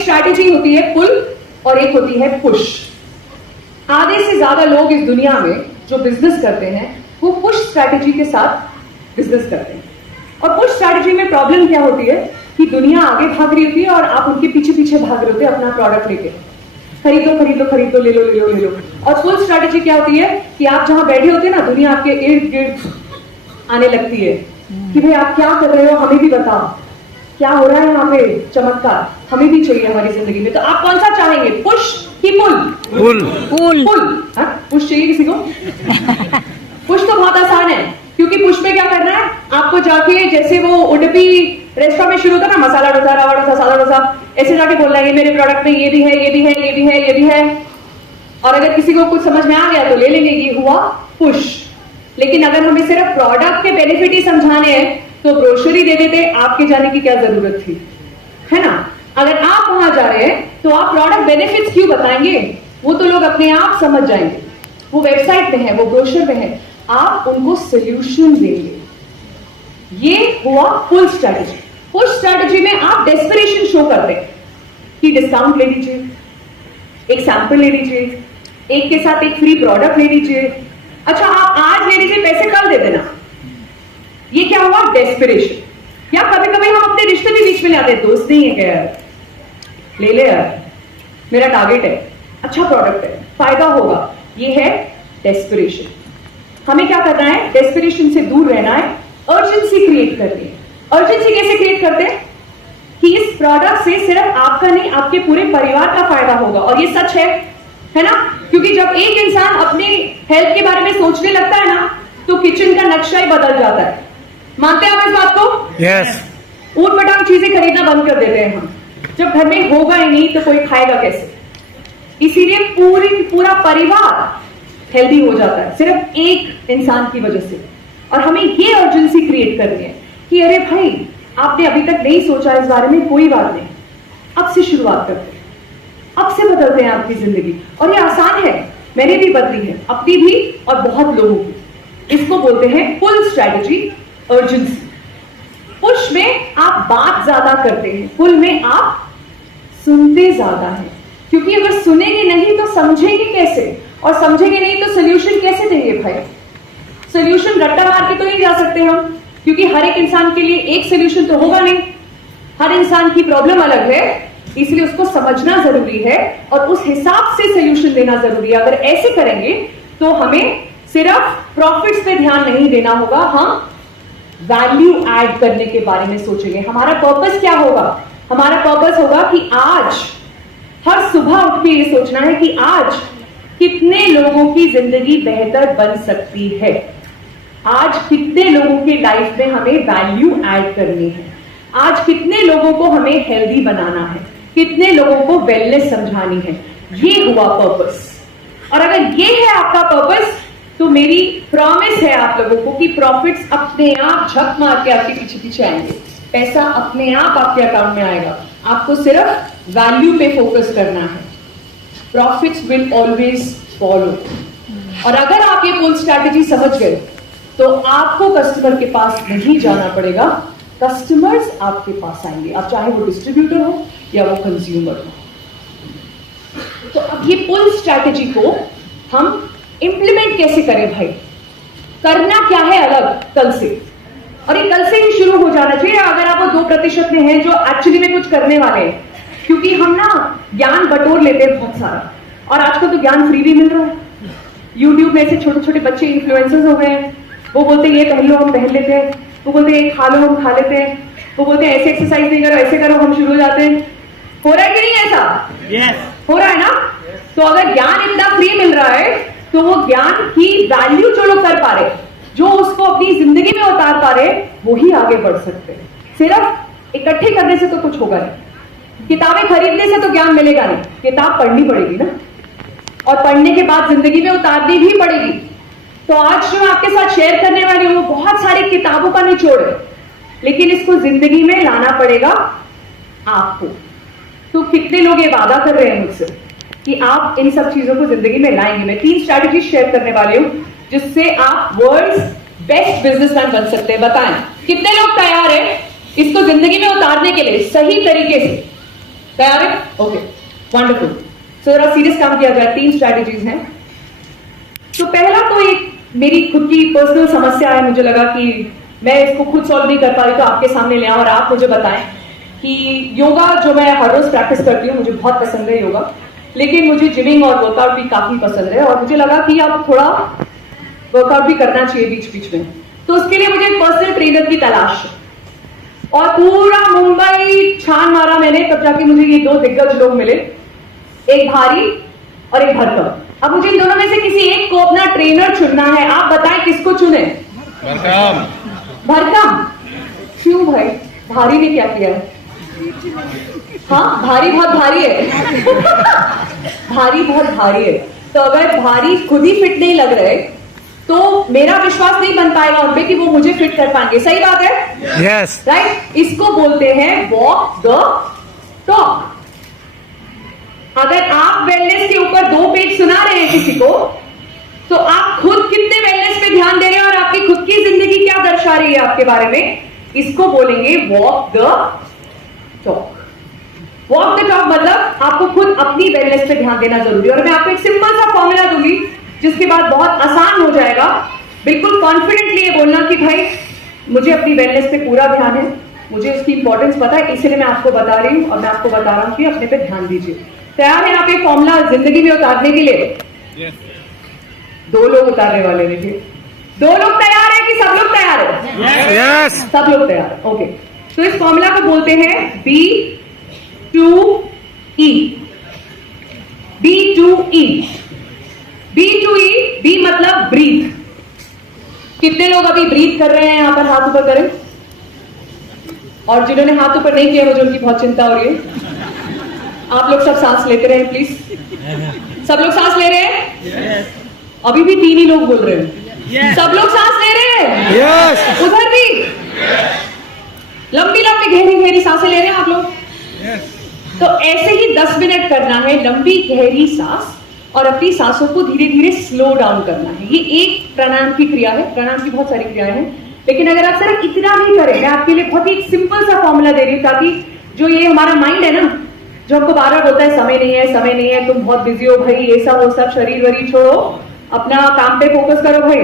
Strategy होती है पुल और एक होती है पुश। आधे से ज्यादा लोग इस दुनिया में जो बिजनेस करते हैं वो पुश स्ट्रैटेजी के साथ बिजनेस करते हैं। और पुश स्ट्रैटेजी में प्रॉब्लम क्या होती है कि दुनिया आगे भाग रही होती है और आप उनके पीछे पीछे भाग रहे होते हैं अपना प्रोडक्ट लेके, खरीदो खरीदो खरीदो, ले लो ले लो ले लो। और पुल स्ट्रैटेजी क्या होती है कि आप जहां बैठे होते हैं ना, दुनिया आपके इर्द गिर्द आने लगती है कि भाई आप क्या कर रहे हो, हमें भी बताओ क्या हो रहा है यहाँ पे, चमत्कार हमें भी चाहिए हमारी जिंदगी में। तो आप कौन सा चाहेंगे, पुश कि पुल? पुल। पुल पुल पुश चाहिए किसी को? पुश तो बहुत आसान है, क्योंकि पुश में क्या करना है आपको, जाके जैसे वो उडुपी रेस्टोरेंट में शुरू होता है ना, मसाला डोसा, रवा डोसा, सादा डोसा, ऐसे जाके बोलना है मेरे प्रोडक्ट में ये भी है ये भी है ये भी है ये भी है। और अगर किसी को कुछ समझ में आ गया तो ले लेंगे, ये हुआ पुश। लेकिन अगर हमें सिर्फ प्रोडक्ट के बेनिफिट ही समझाने हैं तो ब्रोशरी दे देते, आपके जाने की क्या जरूरत थी, है ना? अगर आप वहां जा रहे हैं तो आप प्रोडक्ट बेनिफिट्स क्यों बताएंगे, वो तो लोग अपने आप समझ जाएंगे, वो वेबसाइट में है, वो ब्रोशर में है, आप उनको सोल्यूशन देंगे। ये हुआ पुल स्ट्रैटेजी। पुश स्ट्रैटेजी में आप डेस्परेशन शो करते हैं कि डिस्काउंट ले लीजिए, एक सैंपल ले लीजिए, एक के साथ एक फ्री प्रोडक्ट ले लीजिए, अच्छा आप आज ले लीजिए, पैसे कल दे देना। ये क्या हुआ, डेस्परेशन। या कभी कभी हम अपने रिश्ते भी बीच में ले आते हैं, दोस्त नहीं है क्या यार, ले ले यार, मेरा टारगेट है, अच्छा प्रोडक्ट है, फायदा होगा, ये है डेस्परेशन। हमें क्या करना है, डेस्परेशन से दूर रहना है, अर्जेंसी क्रिएट करनी है। अर्जेंसी कैसे क्रिएट करते हैं कि इस प्रोडक्ट से सिर्फ आपका नहीं आपके पूरे परिवार का फायदा होगा। और ये सच है ना? क्योंकि जब एक इंसान अपने हेल्थ के बारे में सोचने लगता है ना, तो किचन का नक्शा ही बदल जाता है। मानते हैं आप इस बात को? यस। ऊट पटांग चीजें खरीदना बंद कर देते हैं हम, जब घर में होगा ही नहीं तो कोई खाएगा कैसे? इसीलिए पूरा परिवार हेल्दी हो जाता है सिर्फ एक इंसान की वजह से। और हमें ये अर्जेंसी क्रिएट करनी है कि अरे भाई आपने अभी तक नहीं सोचा इस बारे में, कोई बात नहीं, अब से शुरुआत करते हैं, अब से बदलते हैं आपकी जिंदगी। और ये आसान है, मैंने भी बदली है, अपनी भी और बहुत लोगों की। इसको बोलते हैं पुल स्ट्रैटेजी, अर्जेंसी। पुश में आप बात ज्यादा करते हैं, पुल में आप सुनते ज्यादा हैं। क्योंकि अगर सुनेंगे नहीं तो समझेंगे कैसे, और समझेंगे नहीं तो सोल्यूशन कैसे देंगे भाई? सोल्यूशन रट्टा मार के तो नहीं जा सकते हम, क्योंकि हर एक इंसान के लिए एक सोल्यूशन तो होगा नहीं, हर इंसान की प्रॉब्लम अलग है, इसलिए उसको समझना जरूरी है और उस हिसाब से सोल्यूशन देना जरूरी है। अगर ऐसे करेंगे तो हमें सिर्फ प्रॉफिट्स पे ध्यान नहीं देना होगा, हम वैल्यू ऐड करने के बारे में सोचेंगे। हमारा पर्पस क्या होगा? हमारा पर्पस होगा कि आज हर सुबह उठ के ये सोचना है कि आज कितने लोगों की जिंदगी बेहतर बन सकती है, आज कितने लोगों की लाइफ में हमें वैल्यू ऐड करनी है, आज कितने लोगों को हमें हेल्दी बनाना है, कितने लोगों को वेलनेस समझानी है। ये हुआ पर्पस। और अगर ये है आपका पर्पस तो मेरी प्रॉमिस है आप लोगों को कि प्रॉफिट्स अपने आप झक मार के आपके पीछे पीछे आएंगे, पैसा अपने आप आपके अकाउंट में आएगा। आपको सिर्फ वैल्यू पे फोकस करना है, प्रॉफिट्स विल ऑलवेज फॉलो। और अगर आप ये पुल स्ट्रैटेजी समझ गए तो आपको कस्टमर के पास नहीं जाना पड़ेगा, कस्टमर्स आपके पास आएंगे, आप चाहे वो डिस्ट्रीब्यूटर हो या वो कंज्यूमर हो। तो अब ये पुल स्ट्रैटेजी को हम इंप्लीमेंट कैसे करें भाई? करना क्या है अलग कल से, और ये कल से ही शुरू हो जाना चाहिए। अगर आप वो 2% में हैं जो एक्चुअली में कुछ करने वाले हैं, क्योंकि हम ना ज्ञान बटोर लेते हैं बहुत सारा, और आजकल तो ज्ञान फ्री भी मिल रहा है। यूट्यूब में ऐसे छोटे छोटे बच्चे इन्फ्लुएंसर्स हो गए हैं, वो बोलते हैं ये पहन लो हम पहन लेते हैं, वो बोलते हैं ये खा लो हम खा लेते हैं, वो बोलते हैं ऐसे एक्सरसाइज नहीं करो ऐसे करो, हम शुरू हो जाते हैं। हो रहा है कि नहीं ऐसा? यस। हो रहा है ना? तो अगर ज्ञान इतना फ्री मिल रहा है तो वो ज्ञान की वैल्यू जो लोग कर पा रहे, जो उसको अपनी जिंदगी में उतार पा रहे, वो ही आगे बढ़ सकते हैं। सिर्फ इकट्ठे करने से तो कुछ होगा नहीं, किताबें खरीदने से तो ज्ञान मिलेगा नहीं, किताब पढ़नी पड़ेगी ना, और पढ़ने के बाद जिंदगी में उतारनी भी पड़ेगी। तो आज जो मैं आपके साथ शेयर करने वाली हूँ वो बहुत सारी किताबों का निचोड़ है, लेकिन इसको जिंदगी में लाना पड़ेगा आपको। तो कितने लोग ये वादा कर रहे हैं मुझसे कि आप इन सब चीजों को जिंदगी में लाएंगे? मैं 3 स्ट्रैटेजी शेयर करने वाली हूं जिससे आप वर्ल्ड्स बेस्ट बिजनेसमैन बन सकते हैं। बताएं कितने लोग तैयार हैं इसको जिंदगी में उतारने के लिए सही तरीके से? तैयार है? Okay, wonderful. सो जरा सीरियस काम किया जाए। 3 स्ट्रैटेजीज हैं। तो पहला तो एक मेरी खुद की पर्सनल समस्या है, मुझे लगा कि मैं इसको खुद सॉल्व नहीं कर पा रही तो आपके सामने ले आऊं और आप मुझे बताएं कि योगा जो मैं हर रोज प्रैक्टिस करती हूँ, मुझे बहुत पसंद है योगा, लेकिन मुझे जिमिंग और वर्कआउट भी काफी पसंद है और मुझे लगा कि अब थोड़ा वर्कआउट भी करना चाहिए बीच बीच में। तो उसके लिए मुझे एक पर्सनल ट्रेनर की तलाश है और पूरा मुंबई छान मारा मैंने, तब जाके मुझे ये 2 दिग्गज लोग मिले, एक भारी और एक भरकम। अब मुझे इन दोनों में से किसी एक को अपना ट्रेनर चुनना है। आप बताएं किसको चुने? भरकम। भरकम क्यों भाई? भारी ने क्या किया है? हाँ, भारी बहुत भारी है। भारी बहुत भारी है। तो अगर भारी खुद ही फिट नहीं लग रहे तो मेरा विश्वास नहीं बन पाएगा उनपे कि वो मुझे फिट कर पाएंगे। सही बात है? यस। राइट। इसको बोलते हैं वॉक द टॉक। अगर आप वेलनेस के ऊपर 2 पेज सुना रहे हैं किसी को, तो आप खुद कितने वेलनेस पे ध्यान दे रहे हैं और आपकी खुद की जिंदगी क्या दर्शा रही है आपके बारे में, इसको बोलेंगे walk the talk. Walk the talk मतलब आपको खुद अपनी वेलनेस पे ध्यान देना जरूरी है। और मैं आपको एक सिंपल सा फॉर्मूला दूंगी जिसके बाद बहुत आसान हो जाएगा। बिल्कुल कॉन्फिडेंटली ये बोलना कि भाई मुझे अपनी वेलनेस पे पूरा ध्यान है, मुझे उसकी इंपॉर्टेंस पता है, इसलिए मैं आपको बता रही हूं और मैं आपको बता रहा हूं कि अपने पे ध्यान दीजिए। तैयार है आप ये फॉर्मूला जिंदगी में उतारने के लिए? यस। 2 लोग उतारने वाले देखिए। 2 लोग तैयार है कि सब लोग तैयार है? यस। सब लोग तैयार है। ओके, तो इस फॉर्मूला को बोलते हैं B2E। B2E। B2E। B मतलब ब्रीथ। कितने लोग अभी ब्रीथ कर रहे हैं? यहां पर हाथ ऊपर करें। और जिन्होंने हाथ ऊपर नहीं किया मुझे उनकी बहुत चिंता हो रही है। आप लोग सब सांस लेते रहे प्लीज। सब लोग सांस ले रहे हैं? अभी भी 3 ही लोग बोल रहे हैं। सब लोग सांस ले रहे हैं? यस। उधर भी लंबी लंबी गहरी गहरी सांसें ले रहे हैं आप लोग? तो ऐसे ही 10 मिनट करना है, लंबी गहरी सांस, और अपनी सांसों को धीरे धीरे स्लो डाउन करना है। ये एक प्राणायाम की क्रिया है। प्राणायाम की बहुत सारी क्रियाएं हैं, लेकिन अगर आप सिर्फ इतना भी करें, मैं आपके लिए बहुत ही सिंपल सा फॉर्मूला दे रही हूं ताकि जो ये हमारा माइंड है ना, जो हमको बार बार बोलता है समय नहीं है, समय नहीं है, तुम बहुत बिजी हो भाई, ये सब वो सब, शरीर वरीर छोड़ो, अपना काम पे फोकस करो भाई,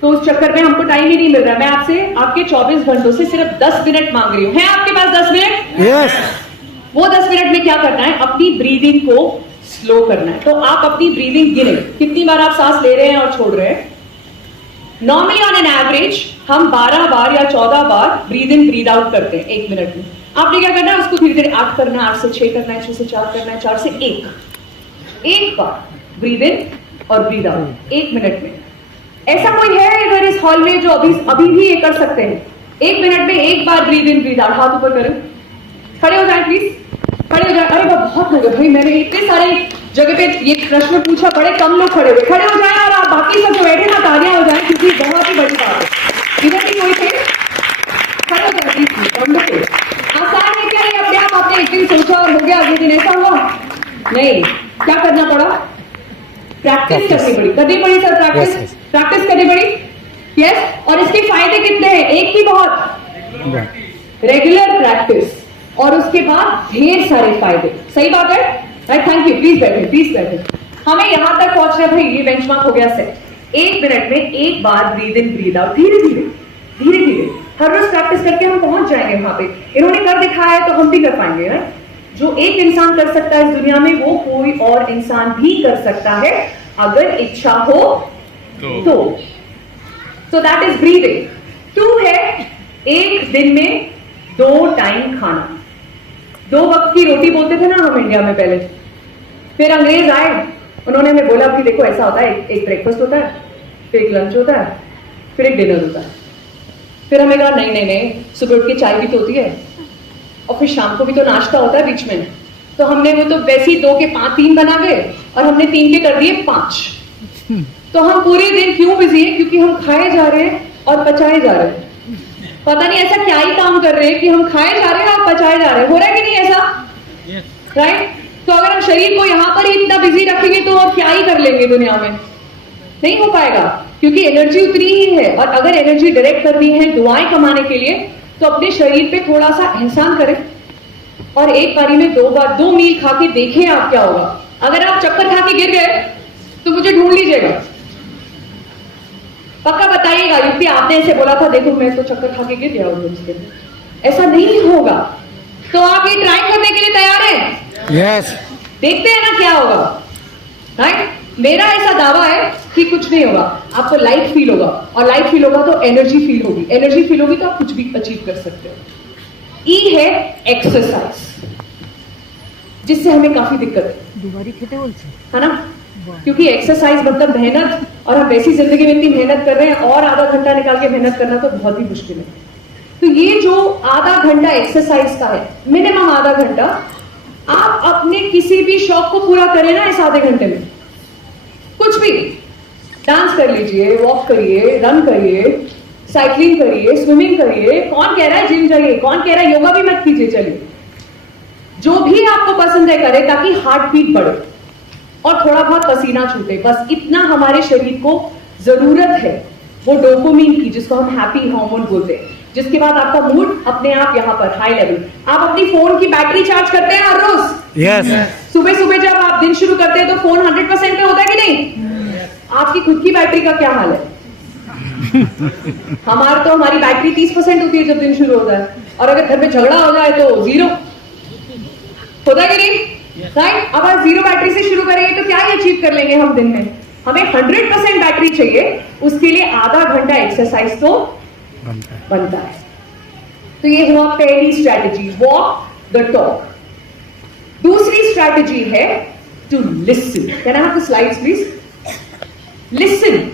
तो उस चक्कर में हमको टाइम ही नहीं मिल रहा। मैं आपसे आपके 24 घंटों से सिर्फ 10 मिनट मांग रही हूँ। है आपके पास 10 मिनट? यस। वो 10 मिनट में क्या करना है? अपनी ब्रीदिंग को स्लो करना है। तो आप अपनी ब्रीदिंग गिने, कितनी बार आप सांस ले रहे हैं और छोड़ रहे हैं। नॉर्मली ऑन एन एवरेज हम 12 बार या 14 बार ब्रीद इन ब्रीद आउट करते हैं 1 मिनट में। आपने क्या करना है? उसको धीरे धीरे 8 करना है, 8 से 6 करना है, 6 से 4 करना है, 4 से 1 बार ब्रीद इन और ब्रीद आउट 1 मिनट में। ऐसा कोई है इधर इस हॉल में जो अभी भी ये कर सकते हैं? 1 मिनट में 1 बार ब्रीद इन ब्रीद आउट। हाथ ऊपर करें, खड़े हो जाए प्लीज, खड़े हो जाए। अरे बहुत लोग भाई, मैंने इतने सारे जगह पे ये प्रश्न पूछा, बड़े कम लोग खड़े हुए। खड़े हो जाए और आप बाकी सब जो बैठे ना तालियां हो जाए, क्योंकि बहुत ही बड़ी बात है। इधर भी कोई थे? खड़े हो जाए प्लीज। आसान है क्या ये? अपने आप आपने एक दिन सोचा और हो गया, अगले दिन ऐसा हुआ? नहीं, क्या करना पड़ा? प्रैक्टिस करनी पड़ी। करनी पड़ी सर, प्रैक्टिस प्रैक्टिस करनी पड़ी। यस। और इसके फायदे कितने हैं? एक ही बहुत, रेगुलर प्रैक्टिस, और उसके बाद ढेर सारे फायदे। सही बात है? Right, thank you. प्लीज बैठे, प्लीज बैठे। हमें यहां तक पहुंच रहे भाई, ये बेंचमार्क हो गया सेट। 1 मिनट में 1 बार ब्रीद इन ब्रीद आउट, धीरे धीरे धीरे धीरे हर रोज प्रैक्टिस करके हम पहुंच जाएंगे वहां पे। इन्होंने कर दिखाया है तो हम भी कर पाएंगे। ना, जो एक इंसान कर सकता है इस दुनिया में, वो कोई और इंसान भी कर सकता है अगर इच्छा हो तो। So that is breathing. 2 है, 1 दिन में 2 टाइम खाना। 2 वक्त की रोटी बोलते थे ना हम इंडिया में पहले। फिर अंग्रेज आए, उन्होंने हमें बोला कि देखो ऐसा होता है, एक ब्रेकफास्ट होता है, फिर एक लंच होता है, फिर एक डिनर होता है। फिर हमें कहा नहीं नहीं नहीं, सुबह उठ के चाय भी तो होती है, और फिर शाम को भी तो नाश्ता होता है बीच में। तो हमने वो तो वैसे ही 2 के 3 बना गए, और हमने 3 के कर दिए 5। तो हम पूरे दिन क्यों बिजी है? क्योंकि हम खाए जा रहे हैं और पचाए जा रहे हैं। पता नहीं ऐसा क्या ही काम कर रहे हैं कि हम खाए जा रहे हैं और पचाए जा रहे हैं। हो रहा है कि नहीं ऐसा? राइट। तो अगर हम शरीर को यहां पर ही इतना बिजी रखेंगे तो और क्या ही कर लेंगे दुनिया में? नहीं हो पाएगा, क्योंकि एनर्जी उतनी ही है। और अगर एनर्जी डायरेक्ट करनी है दुआएं कमाने के लिए, तो अपने शरीर पे थोड़ा सा एहसान करें। और एक बारी में 2 बार 2 मील खा के देखें आप क्या होगा। अगर आप चक्कर खा के गिर गए तो मुझे ढूंढ लीजिएगा, पक्का बताइएगा युक्ति आपने ऐसे बोला था, देखो मैं तो चक्कर खा के गिर गया हूं, ऐसा नहीं होगा। तो आप ये ट्राई करने के लिए तैयार हैं? यस। देखते हैं ना क्या होगा, राइट? मेरा ऐसा दावा है कि कुछ नहीं होगा, आपको लाइट फील होगा, और लाइट फील होगा तो एनर्जी फील होगी, एनर्जी फील होगी तो आप कुछ भी अचीव कर सकते हो। ई है एक्सरसाइज, जिससे हमें काफी दिक्कत है ना, क्योंकि एक्सरसाइज मतलब मेहनत, और हम वैसी जिंदगी में इतनी मेहनत कर रहे हैं और आधा घंटा निकाल के मेहनत करना तो बहुत ही मुश्किल है। तो ये जो आधा घंटा एक्सरसाइज का है, मिनिमम आधा घंटा, आप अपने किसी भी शौक को पूरा करें ना इस आधे घंटे में, कुछ भी, डांस कर लीजिए, वॉक करिए, रन करिए, साइकिलिंग करिए, स्विमिंग करिए। कौन कह रहा है जिम जाइए, कौन कह रहा है योगा भी मत कीजिए, चलिए जो भी आपको पसंद है करें, ताकि हार्ट बीट बढ़े और थोड़ा बहुत पसीना छूटे, बस इतना हमारे शरीर को जरूरत है, वो डोपामिन की, जिसको हम हैप्पी हार्मोन बोलते हैं, जिसके बाद आपका मूड अपने आप यहाँ पर हाई लेवल। आप अपनी फोन की बैटरी चार्ज करते हैं हर रोज? यस। सुबह सुबह जब आप दिन शुरू करते हैं तो फोन 100% पे होता है कि नहीं? आपकी खुद की बैटरी का क्या हाल है? हमारी बैटरी 30% होती है जब दिन शुरू होता है, और अगर घर में झगड़ा हो जाए तो 0 होता है कि नहीं, राइट? अब आप 0 बैटरी से शुरू करेंगे तो क्या ही अचीव कर लेंगे हम दिन में? हमें 100% बैटरी चाहिए, उसके लिए आधा घंटा एक्सरसाइज तो बनता है। तो ये हुआ पहली स्ट्रैटेजी, वॉक द टॉक। दूसरी स्ट्रैटेजी है to listen. Can I have the slides please? Listen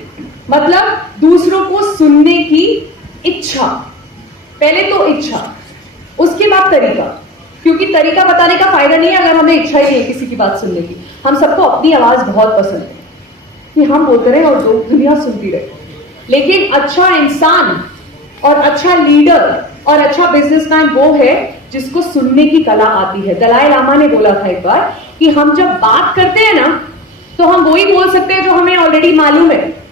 मतलब दूसरों को सुनने की इच्छा। पहले तो इच्छा, उसके बाद तरीका, क्योंकि तरीका बताने का फायदा नहीं है अगर हमें इच्छा ही नहीं है किसी की बात सुनने की। हम सबको अपनी आवाज बहुत पसंद है कि हम बोलते रहे और दुनिया सुनती रहे, लेकिन अच्छा इंसान और अच्छा लीडर और अच्छा बिजनेसमैन वो है जिसको सुनने की कला आती है। दलाई लामा ने बोला था एक बार कि हम जब बात करते हैं ना तो हम वही बोल सकते हैं जो हमें ऑलरेडी मालूम है,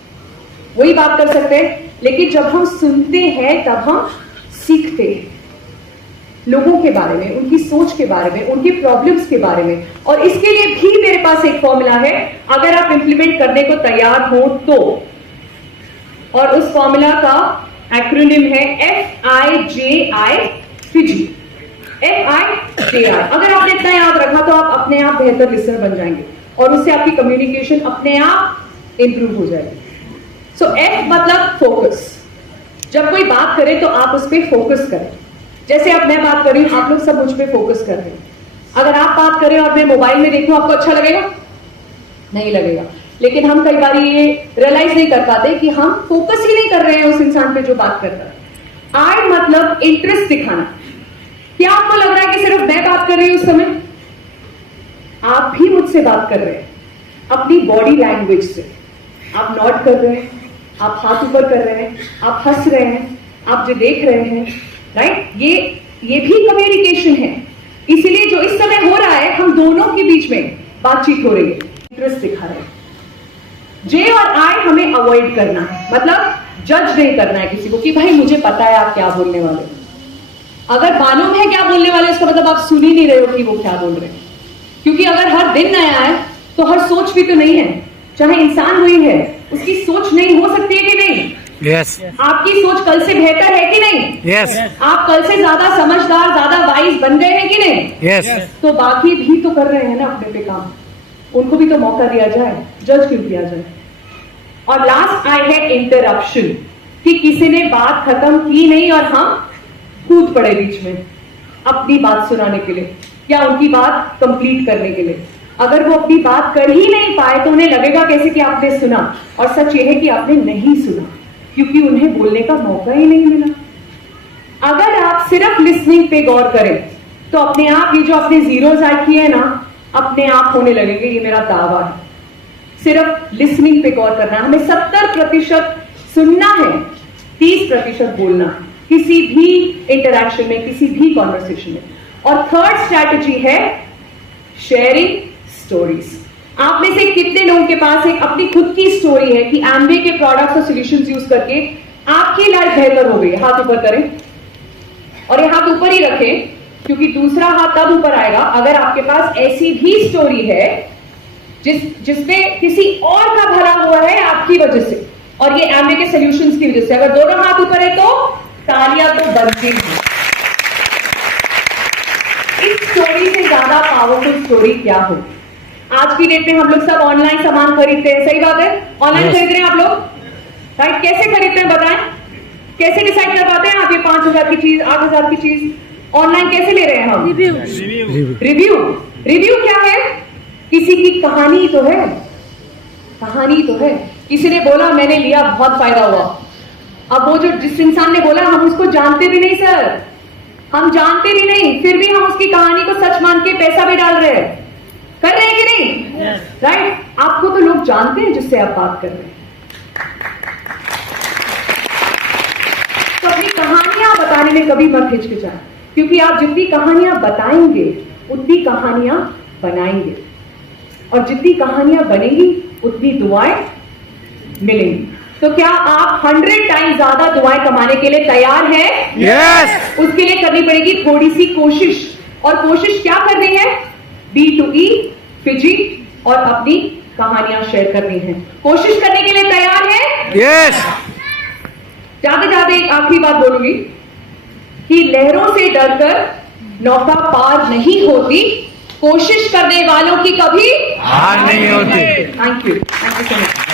वही बात कर सकते हैं, लेकिन जब हम सुनते हैं तब हम सीखते हैं लोगों के बारे में, उनकी सोच के बारे में, उनकी प्रॉब्लम्स के बारे में। और इसके लिए भी मेरे पास एक फॉर्मूला है, अगर आप इंप्लीमेंट करने को तैयार हो तो। और उस फॉर्मूला का एक्रोनिम है FIJI FIJI। अगर आपने इतना याद रखा तो आप अपने आप बेहतर लिसनर बन जाएंगे और उससे आपकी कम्युनिकेशन अपने आप इंप्रूव हो जाएगी। सो F मतलब फोकस। जब कोई बात करे तो आप उस पर फोकस करें। जैसे अब मैं बात कर रही हूं, आप लोग सब मुझ पे फोकस कर रहे हैं। अगर आप बात करें और मैं मोबाइल में देखूं, आपको अच्छा लगेगा? नहीं लगेगा। लेकिन हम कई बार ये रियलाइज नहीं कर पाते कि हम फोकस ही नहीं कर रहे हैं उस इंसान पे जो बात कर रहा है। आई मतलब इंटरेस्ट दिखाना। क्या आपको लग रहा है कि सिर्फ मैं बात कर रही हूं उस समय? आप भी मुझसे बात कर रहे हैं अपनी बॉडी लैंग्वेज से। आप नॉट कर रहे हैं, आप हाथ ऊपर कर रहे हैं, आप हंस रहे हैं, आप जो देख रहे हैं, राइट? ये भी कम्युनिकेशन है। इसीलिए जो इस समय हो रहा है, हम दोनों के बीच में बातचीत हो रही है, इंटरेस्ट दिखा रहे हैं। जे और आई हमें अवॉइड करना है, मतलब जज नहीं करना है किसी को कि भाई मुझे पता है आप क्या बोलने वाले हो। अगर मालूम है क्या बोलने वाले, इसका मतलब आप सुन ही नहीं रहे हो कि वो क्या बोल रहे हैं। क्योंकि अगर हर दिन नया है तो हर सोच भी तो नहीं है। चाहे इंसान हुई है, उसकी सोच नहीं हो सकती है कि नहीं? यस। आपकी सोच कल से बेहतर है कि नहीं? यस। आप कल से ज्यादा समझदार, ज्यादा वाइज बन गए हैं कि नहीं? यस। तो बाकी भी तो कर रहे हैं ना अपने पे काम, उनको भी तो मौका दिया जाए, जज क्यों किया जाए? और लास्ट आई है इंटरप्शन, कि किसी ने बात खत्म की नहीं और हम कूद पड़े बीच में अपनी बात सुनाने के लिए या उनकी बात कंप्लीट करने के लिए। अगर वो अपनी बात कर ही नहीं पाए तो उन्हें लगेगा कैसे कि आपने सुना, और सच ये है कि आपने नहीं सुना, क्योंकि उन्हें बोलने का मौका ही नहीं मिला। अगर आप सिर्फ लिसनिंग पे गौर करें तो अपने आप ये जो आपने जीरोस ऐड किए हैं ना, अपने आप होने लगेंगे। ये मेरा दावा है। सिर्फ लिसनिंग पे गौर करना है। हमें 70% सुनना है, 30% बोलना है किसी भी इंटरैक्शन में, किसी भी कॉन्वर्सेशन में। और थर्ड स्ट्रैटेजी है शेयरिंग स्टोरीज। आप में से कितने लोगों के पास एक अपनी खुद की स्टोरी है कि एम्वे के प्रोडक्ट्स और सॉल्यूशंस यूज करके आपकी लाइफ बेहतर हो गई? हाथ ऊपर करें और ये हाथ ऊपर ही रखें, क्योंकि दूसरा हाथ तब ऊपर आएगा अगर आपके पास ऐसी भी स्टोरी है जिसमें किसी और का भला हुआ है आपकी वजह से, और ये एमवे के सॉल्यूशंस की वजह से। अगर दोनों हाथ ऊपर है तो तालियां तो बनती हैं। इस स्टोरी से ज्यादा पावरफुल स्टोरी क्या हो? आज की डेट में हम लोग सब ऑनलाइन सामान खरीदते हैं, सही बात है? ऑनलाइन खरीद रहे हैं आप लोग, राइट? कैसे खरीदते हैं बताएं? कैसे डिसाइड कर पाते हैं आप ये 5,000 की चीज, 8,000 की चीज ऑनलाइन कैसे ले रहे हैं हम? रिव्यू क्या है? किसी की कहानी तो है, कहानी तो है। किसी ने बोला मैंने लिया बहुत फायदा हुआ। अब वो जो जिस इंसान ने बोला हम उसको जानते भी नहीं सर, हम जानते भी नहीं, फिर भी हम उसकी कहानी को सच मान के पैसा भी डाल रहे हैं। कर रहे हैं कि नहीं? राइट? आपको तो लोग जानते हैं जिससे आप बात कर रहे हैं। तो अपनी कहानियां बताने में कभी मत हिचकिचाएं, क्योंकि आप जितनी कहानियां बताएंगे उतनी कहानियां बनाएंगे, और जितनी कहानियां बनेंगी उतनी दुआएं मिलेंगी। तो क्या आप 100 टाइम्स ज्यादा दुआएं कमाने के लिए तैयार हैं? यस। उसके लिए करनी पड़ेगी थोड़ी सी कोशिश, और कोशिश क्या करनी है? B2E, फिजी, और अपनी कहानियां शेयर करनी है। कोशिश करने के लिए तैयार हैं? यस। जाते जाते एक आखिरी बात बोलूंगी कि लहरों से डरकर नौका पार नहीं होती, कोशिश करने वालों की कभी हार नहीं होती। Thank you so much.